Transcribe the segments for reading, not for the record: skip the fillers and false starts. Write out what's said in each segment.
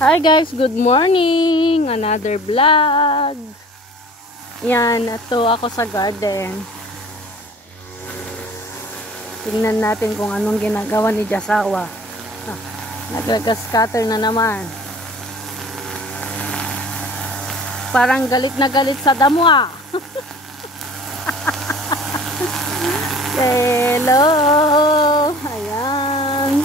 Hi guys, good morning! Another vlog. Yan, ito ako sa garden. Tingnan natin kung anong ginagawa ni Jasawa. Nag-scatter na naman. Parang galit na galit sa damo ah. Hello! Ayan.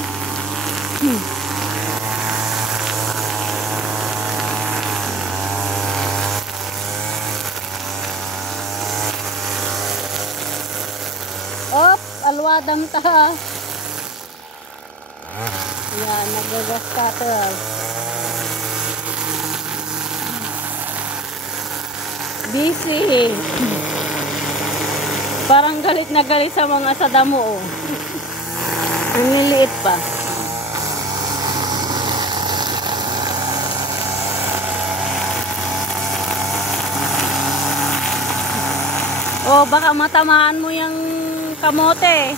Op, alwadang ta. Ayan, nag-scatter. Busy. Parang galit na galit sa mga sa damo oh. Ang liliit pa. Oh, baka matamaan mo yung kamote.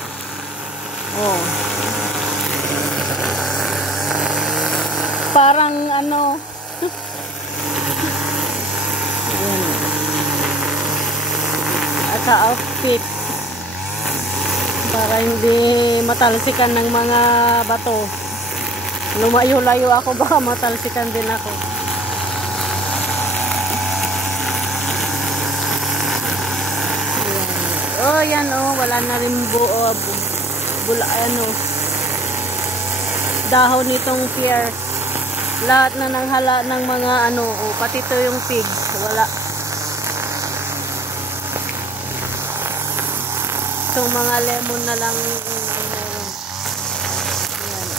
Oh. Parang ano. At sa outfit. Para hindi matalsikan ng mga bato. Lumayo-layo ako, baka matalsikan din ako. Oh, yan oh, wala na rin dahon nitong pear. Lahat na ng hala ng mga ano, oh, pati to yung pigs, wala. So mga lemon na lang meron. Ayan.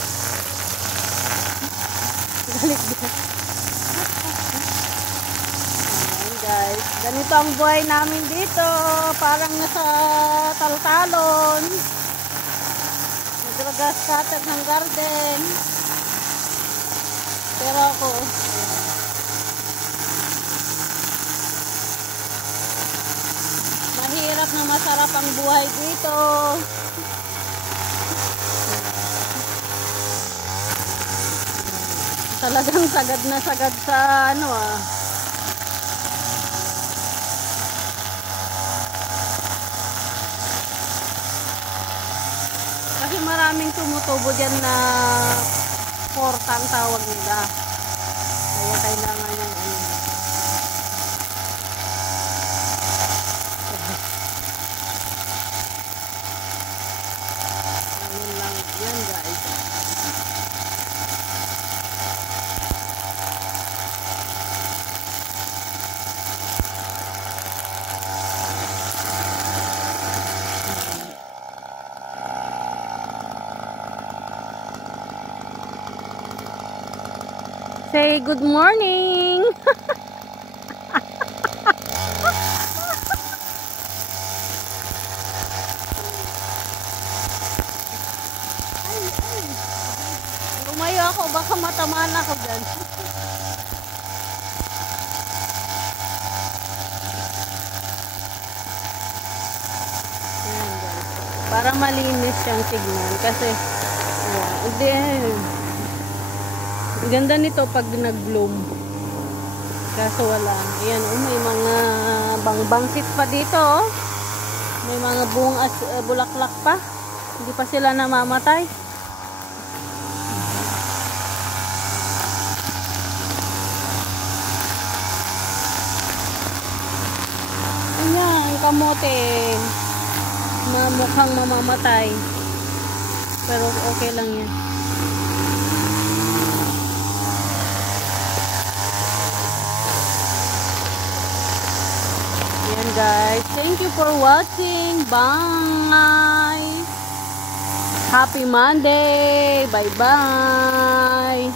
Galit din. Guys, ganito ang buhay namin dito, parang nasa taltalon. Nag-scatter ng garden, pero ako mahirap na masarap ang buhay dito. Talagang sagad na sagad sa ano ah. Kasi maraming tumutubo dyan na porta ang tawag nila. Kaya kailangan yung ano. Ayun lang yan guys. Say good morning. Lumayo ako, baka matamaan ako dyan. Para malinis siyang tignan kasi hindi ganda nito pag nag-bloom. Kaso wala. Ayan, oh, may mga bangbangsit pa dito. Oh. May mga bulaklak pa. Hindi pa sila namamatay. Ayan, kamote. Mukhang mamamatay. Pero okay lang yan. Yan guys, thank you for watching. Bye. Happy Monday. Bye bye.